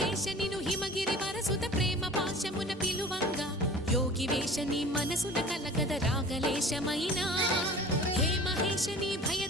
లోకేశ నిను హిమగిరి వరసుత ప్రేమ పాశమున పిలువంగా యోగి వేష నీ మనసున కలకద రాగలేశమైనా హే మహేశ నీ భయ